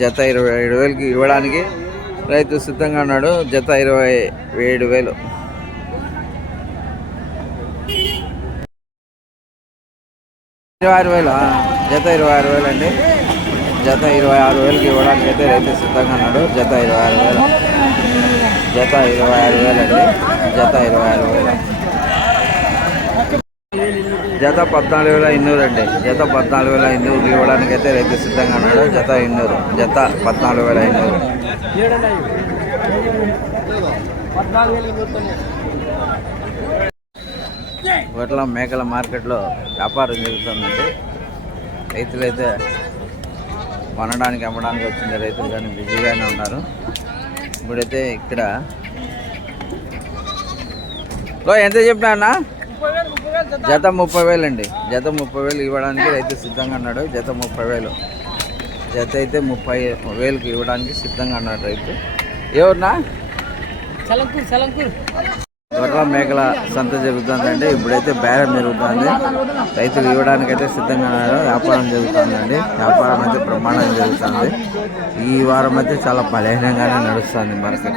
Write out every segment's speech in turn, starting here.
జత ఇరవై ఏడు వేలకి ఇవ్వడానికి రైతు సిద్ధంగా ఉన్నాడు జత ఇరవై ఏడు వేలు ఇరవై ఆరు వేలు జత ఇరవై ఆరు వేలు అండి జత ఇరవై ఆరు వేలకి ఇవ్వడానికి అయితే రైతు సిద్ధంగా ఉన్నాడు జత ఇరవై ఆరు వేలు జత ఇరవై ఆరు వేలు అండి జత ఇరవై ఆరు వేలు జత పద్నాలుగు వేల ఇన్నూరు అండి జత పద్నాలుగు వేల ఇన్నూరు ఇవ్వడానికి అయితే రైతు సిద్ధంగా ఉన్నాడు జత ఇన్నూరు జత పద్నాలుగు వేల ఇన్నూరు గొడ్ల మేకల మార్కెట్లో వ్యాపారం జరుగుతుందండి రైతులైతే కొనడానికి అమ్మడానికి వచ్చిన రైతులు కానీ బిజీగానే ఉన్నారు ఇప్పుడైతే ఇక్కడ ఎంత చెప్పినా అన్నా జత ముప్పై వేలు అండి జత ముప్పై వేలు ఇవ్వడానికి రైతు సిద్ధంగా అన్నాడు జత ముప్పై వేలు జత అయితే ముప్పై వేలకు ఇవ్వడానికి సిద్ధంగా అన్నాడు రైతు ఎవరినా గొర్రె మేకల సంత జరుగుతుందండి ఇప్పుడైతే బేరం జరుగుతుంది రైతులు ఇవ్వడానికి అయితే సిద్ధంగా ఉన్నారు వ్యాపారం జరుగుతుందండి వ్యాపారం అయితే ప్రమాణం జరుగుతుంది ఈ వారం అయితే చాలా బలహీనంగానే నడుస్తుంది మనకి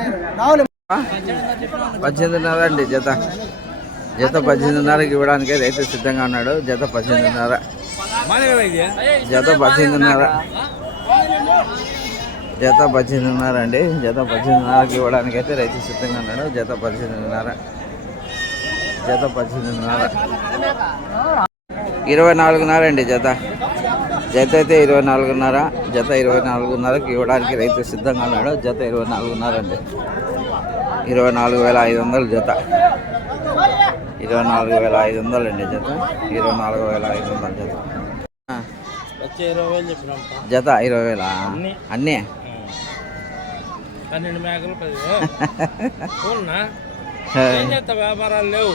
పద్దెనిమిదిన్నర అండి జత జత పద్దెనిమిదిన్నరకి ఇవ్వడానికి రైతు సిద్ధంగా ఉన్నాడు జత పద్దెనిమిదిన్నర జత పద్దెనిమిదిన్నర జత పద్దెనిమిదిన్నర అండి జత పద్దెనిమిదిన్నరకి ఇవ్వడానికి అయితే రైతు సిద్ధంగా ఉన్నాడు జత పద్దెనిమిదిన్నర జత పద్దెనిమిదిన్నర ఇరవై నాలుగున్నర అండి జత జత అయితే ఇరవై నాలుగున్నర జత ఇరవై నాలుగున్నరకి ఇవ్వడానికి రైతు సిద్ధంగా ఉన్నాడు జత ఇరవై నాలుగున్నర అండి ఇరవై నాలుగు వేల ఐదు వందలు జత ఇరవై నాలుగు వేల ఐదు వందలు అండి జత ఇరవై నాలుగు వేల ఐదు వందలు జత జత ఇరవై వేల అన్నీ పన్నెండు మేకలు వ్యాపారాలు లేవు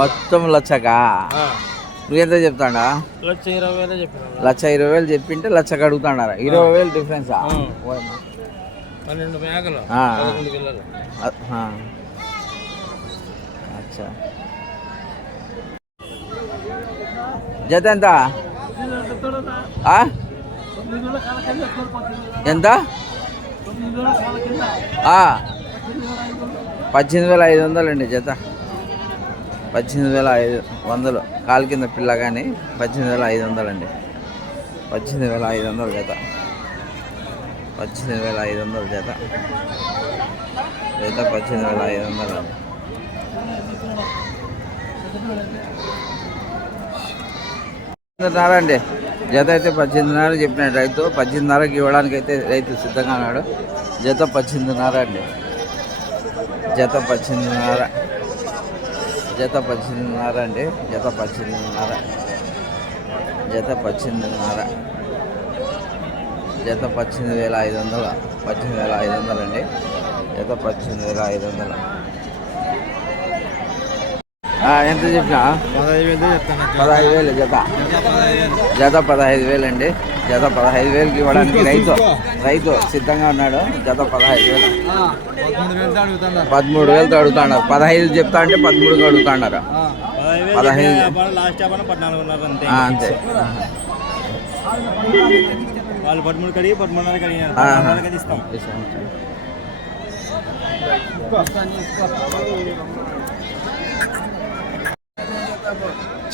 మొత్తం లచ్చకా నువ్వెంత చెప్తాడా లక్ష ఇరవై వేలు చెప్పిన లక్ష ఇరవై వేలు చెప్పింటే లక్ష అడుగుతాడారా ఇరవై వేలు డిఫరెన్స్ పన్నెండు మేకలు అచ్చా జత ఎంత ఎంత పద్దెనిమిది వేల ఐదు వందలు అండి జత పద్దెనిమిది వేల ఐదు వందలు కాలు కింద పిల్ల కానీ పద్దెనిమిది వేల ఐదు వందలు అండి పద్దెనిమిది వేల ఐదు వందల జత పద్దెనిమిది వేల ఐదు వందల జత జత పద్దెనిమిది వేల ఐదు అండి అండి జత అయితే పద్దెనిమిదిన్నర చెప్పిన రైతు పద్దెనిమిదిన్నరకి ఇవ్వడానికి అయితే రైతు సిద్ధంగా ఉన్నాడు జత పద్దెనిమిదిన్నర అండి జత పద్దెనిమిదిన్నర జత పద్దెనిమిదిన్నర అండి జత పద్దెనిమిదిన్నర జత పద్దెనిమిదిన్నర జత పద్దెనిమిది వేల ఐదు వందల పద్దెనిమిది వేల ఐదు వందలండి జత పద్దెనిమిది వేల ఐదు వందలు ఎంత చెప్పినా పదహైదు వేలు జత జత పదహైదు వేలు అండి జత పదహైదు వేలకి ఇవ్వడానికి రైతు రైతు సిద్ధంగా ఉన్నాడు జత పదహైదు వేలు పదమూడు వేలతో అడుగుతాడు పదహైదు చెప్తా అంటే పదమూడుగా అడుగుతాడు పదహైదు అంతే వాళ్ళు పదమూడు కడిగి ఇస్తాం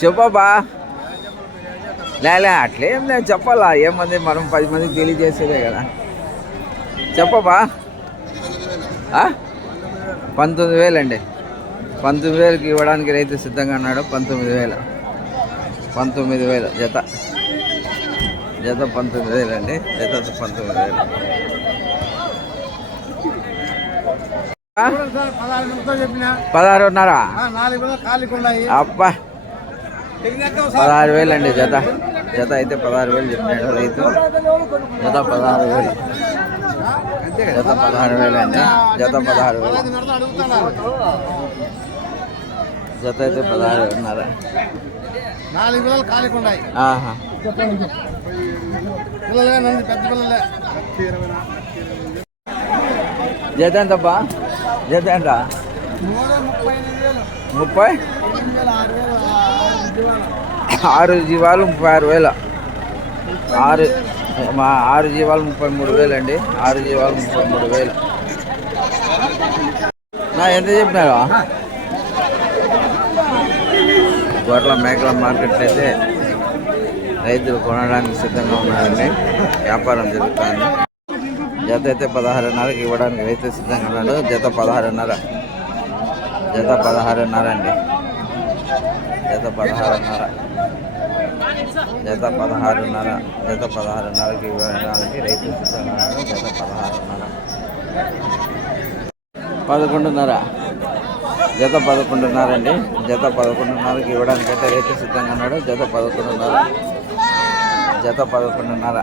చెప్పబ్బా లేలే ఏం లేదు చెప్పాలా ఏమంది మనం పది మందికి తెలియజేసేదే కదా చెప్పబ్బా పంతొమ్మిది వేలు అండి పంతొమ్మిది వేలకి ఇవ్వడానికి రైతు సిద్ధంగా ఉన్నాడు పంతొమ్మిది వేలు పంతొమ్మిది వేలు జత జత పంతొమ్మిది వేలు అండి జత పంతొమ్మిది వేలు పదహారున్నర అబ్బా పదహారు వేలు అండి జత జత అయితే పదహారు వేలు చెప్పాడు రైతు జత పదహారు వేలు జత పదహారు వేలు అండి జత పదహారు వేలు జత అయితే పదహారు ఉన్నారా నాలుగు పిల్లలు ఖాళీకి ఉన్నాయి పిల్లలే జత ఎంతబ్బా జత ఎంత ముప్పై ఆరు జీవాలు ముప్పై ఆరు వేల ఆరు మా ఆరు జీవాలు ముప్పై మూడు వేలు అండి ఆరు జీవాలు ముప్పై మూడు వేలు నా ఎంత చెప్పినారు గొర్రెల మేకల మార్కెట్లు అయితే రైతులు కొనడానికి సిద్ధంగా ఉన్నారండి వ్యాపారం జరుగుతుంది జత అయితే పదహారున్నరకి ఇవ్వడానికి రైతు సిద్ధంగా ఉన్నాడు జత పదహారున్నర జత పదహారున్నర అండి జత పదహారున్నర జత పదహారున్నర జత పదహారున్నరకి ఇవ్వడానికి రైతు సిద్ధంగా జత పదహారున్నర పదకొండున్నర జత పదకొండున్నర అండి జత పదకొండున్నరకి ఇవ్వడానికి అయితే రైతు సిద్ధంగా ఉన్నాడు జత పదకొండున్నర జత పదకొండున్నర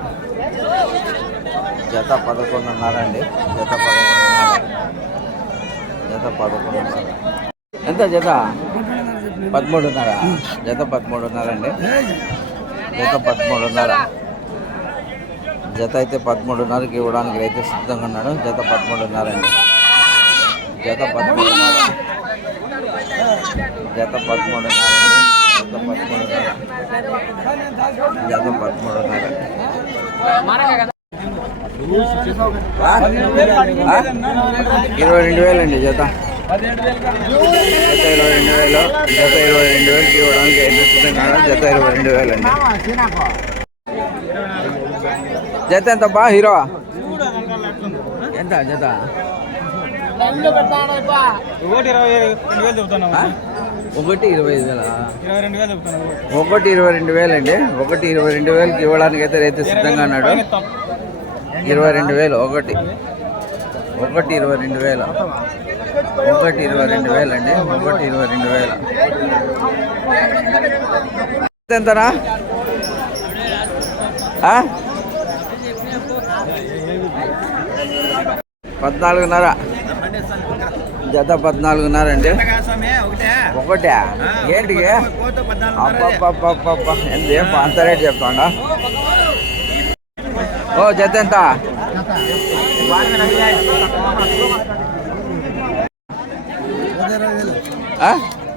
జత పదకొండున్నర అండి జత పదకొండున్నర జత పదకొండున్నర ఎంత జత పదమూడున్నర జత పదమూడున్నర అండి జత పదమూడున్నర జత అయితే పదమూడున్నరకి ఇవ్వడానికి అయితే సిద్ధంగా ఉన్నాడు జత పదమూడున్నర అండి జత పదమూడున్నర జత పదమూడున్నర జత పదమూడున్నర జత ఇరవై రెండు వేలండి జత జత ఇరవై రెండు వేలు జత ఇరవై రెండు వేలకి ఇవ్వడానికి ఎదురుస్తుంది కాదు జత ఇరవై రెండు వేలు అండి జత ఎంత బా హీరో ఎంత జత ఒకటి ఇరవై ఒకటి ఇరవై ఐదు ఒకటి ఇరవై రెండు వేలు అండి ఒకటి ఇరవై రెండు వేలకి ఇవ్వడానికి అయితే రైతు సిద్ధంగా ఉన్నాడు ఇరవై రెండు వేలు ఒకటి ఒకటి ఇరవై రెండు వేల ఒకటి ఇరవై రెండు వేలు అండి ఒకటి ఇరవై రెండు వేల ఎంతనా పద్నాలుగున్నర జత పద్నాలుగున్నర అండి ఒకటే ఏంటి ఏం అంత రేట్ చెప్తాడా ఓ జత ఎంత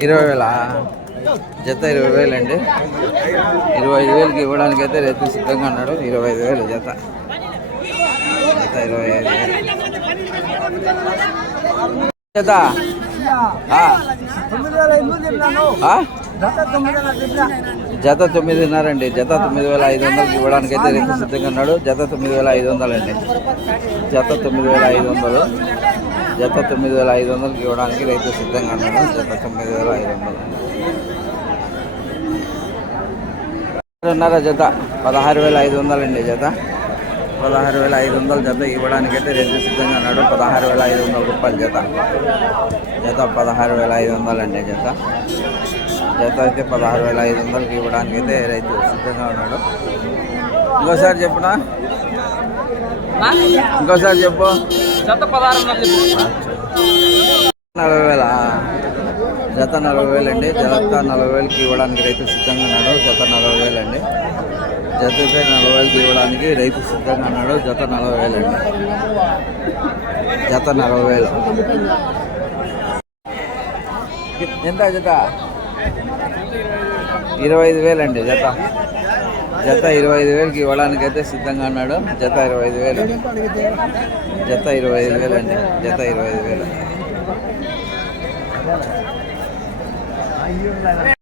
ఇరవై వేలా జత ఇరవై వేలు అండి ఇరవై ఐదు వేలకి ఇవ్వడానికి అయితే రేపు సిద్ధంగా ఉన్నాడు ఇరవై ఐదు వేలు జత జత ఇరవై ఐదు వేలు జత జత తొమ్మిది ఉన్నారండి జత తొమ్మిది వేల ఐదు వందలకి ఇవ్వడానికి అయితే రేపు సిద్ధంగా ఉన్నాడు జత తొమ్మిది వేల ఐదు వందలు అండి జత తొమ్మిది వేల ఐదు వందలు జత తొమ్మిది వేల ఐదు వందలకి ఇవ్వడానికి రైతు సిద్ధంగా ఉన్నాడు జత తొమ్మిది వేల ఐదు వందలు ఉన్నారా జత పదహారు వేల ఐదు వందలండి జత పదహారు వేల ఐదు వందల జత ఇవ్వడానికైతే రైతు సిద్ధంగా ఉన్నాడు పదహారు వేల ఐదు వందల రూపాయలు జత జత పదహారు వేల ఐదు వందలండి జత జత అయితే పదహారు వేల ఐదు వందలకి ఇవ్వడానికి అయితే రైతు సిద్ధంగా ఉన్నాడు ఇంకోసారి చెప్పునా ఇంకోసారి చెప్పు జత పదహారు నలభై వేల జత నలభై వేలు అండి జత నలభై వేలకి ఇవ్వడానికి రైతు సిద్ధంగా ఉన్నాడు జత నలభై వేలు అండి జత నలభై వేలకి ఇవ్వడానికి రైతు సిద్ధంగా ఉన్నాడు జత నలభై వేలు అండి జత నలభై వేలు ఎంత జత ఇరవై ఐదు వేలు అండి జత జత ఇరవై ఐదు వేలకి ఇవ్వడానికి అయితే సిద్ధంగా ఉన్నాడు జత ఇరవై ఐదు వేలు జత ఇరవై ఐదు వేలు అండి జత ఇరవై ఐదు వేలు